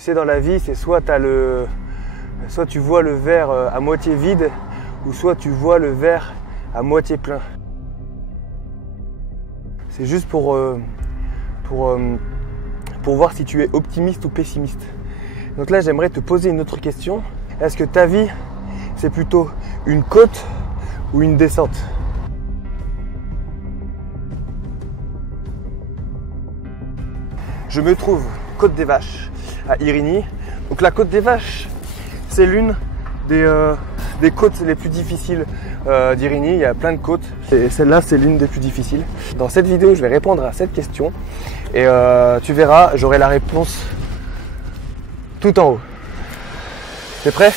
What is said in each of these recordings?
Tu sais, dans la vie, c'est soit tu vois le verre à moitié vide, ou soit tu vois le verre à moitié plein. C'est juste pour voir si tu es optimiste ou pessimiste. Donc là, j'aimerais te poser une autre question. Est-ce que ta vie, c'est plutôt une côte ou une descente? Je me trouve côte des Vaches à Irigny. Donc la côte des Vaches, c'est l'une des côtes les plus difficiles d'Irigny. Il y a plein de côtes et celle-là, c'est l'une des plus difficiles. Dans cette vidéo, je vais répondre à cette question et tu verras, j'aurai la réponse tout en haut. T'es prêt ?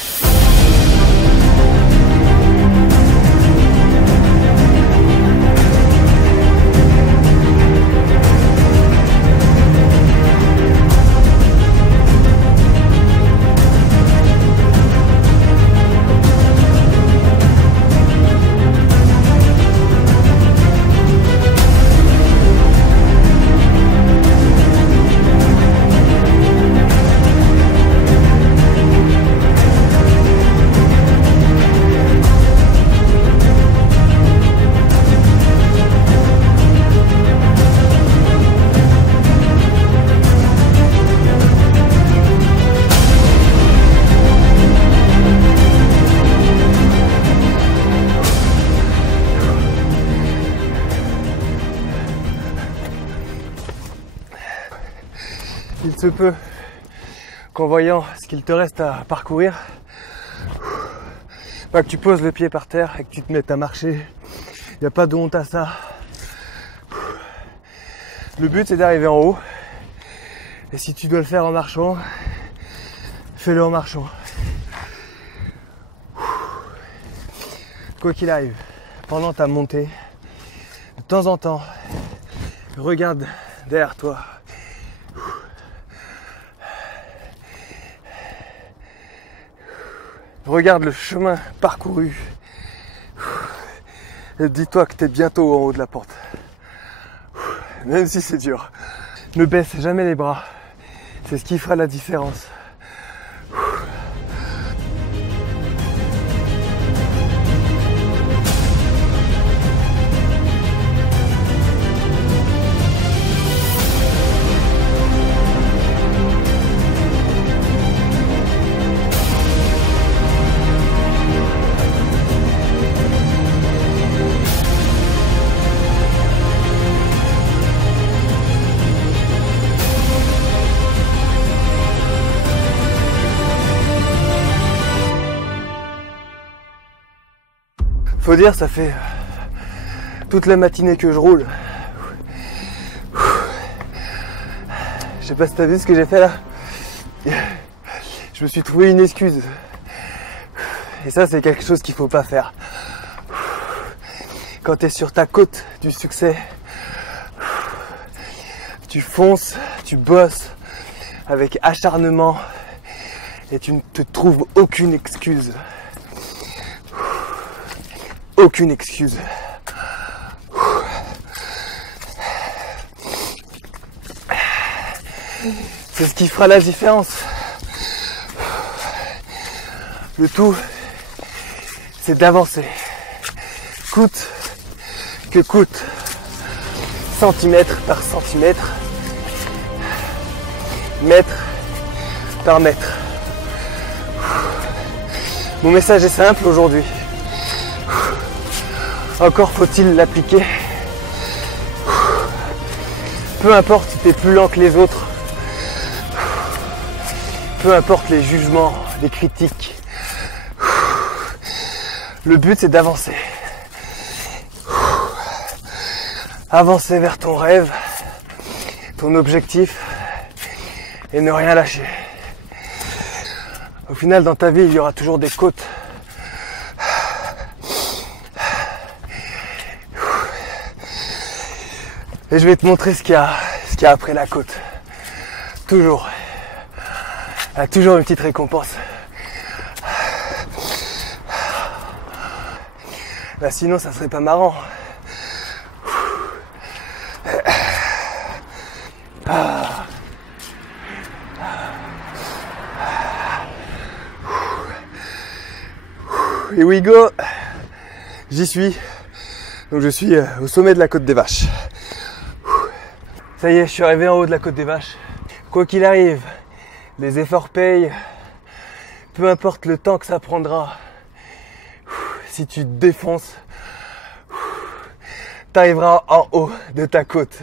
Il se peut qu'en voyant ce qu'il te reste à parcourir, que tu poses le pied par terre et que tu te mettes à marcher. Il n'y a pas de honte à ça. Le but, c'est d'arriver en haut. Et si tu dois le faire en marchant, fais-le en marchant. Quoi qu'il arrive, pendant ta montée, de temps en temps, regarde derrière toi. Regarde le chemin parcouru et dis-toi que tu es bientôt en haut de la porte. Même si c'est dur. Ne baisse jamais les bras. C'est ce qui fera la différence. Faut dire, ça fait toute la matinée que je roule. Je sais pas si t'as vu ce que j'ai fait là. Je me suis trouvé une excuse. Et ça, c'est quelque chose qu'il faut pas faire. Quand t'es sur ta côte du succès, tu fonces, tu bosses avec acharnement et tu ne te trouves aucune excuse. Aucune excuse. C'est ce qui fera la différence. Le tout, c'est d'avancer. Coûte que coûte. Centimètre par centimètre. Mètre par mètre. Mon message est simple aujourd'hui. Encore faut-il l'appliquer. Peu importe si tu es plus lent que les autres. Peu importe les jugements, les critiques. Le but, c'est d'avancer. Avancer vers ton rêve, ton objectif et ne rien lâcher. Au final, dans ta vie, il y aura toujours des côtes. Et je vais te montrer ce qu'il y a après la côte. Toujours. Il y a toujours une petite récompense. Bah sinon, ça serait pas marrant. Here we go. J'y suis. Donc je suis au sommet de la côte des Vaches. Ça y est, je suis arrivé en haut de la côte des Vaches. Quoi qu'il arrive, les efforts payent. Peu importe le temps que ça prendra. Si tu te défonces, t'arriveras en haut de ta côte.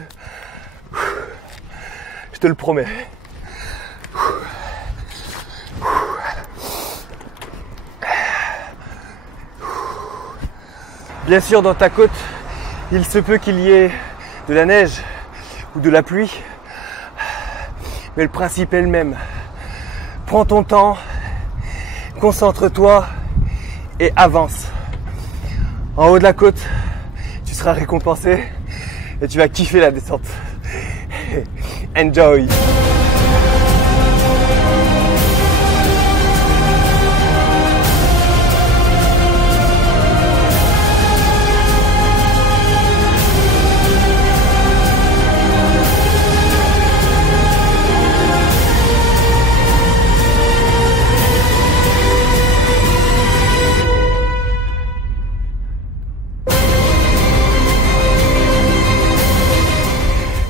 Je te le promets. Bien sûr, dans ta côte, il se peut qu'il y ait de la neige ou de la pluie. Mais le principe est le même. Prends ton temps, concentre-toi et avance. En haut de la côte, tu seras récompensé et tu vas kiffer la descente. Enjoy!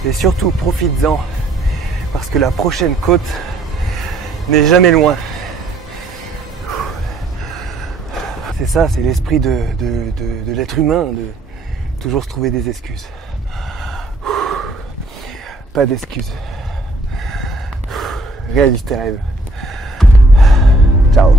Et surtout, profites-en, parce que la prochaine côte n'est jamais loin. C'est ça, c'est l'esprit de l'être humain, de toujours se trouver des excuses. Pas d'excuses. Réalise tes rêves. Ciao.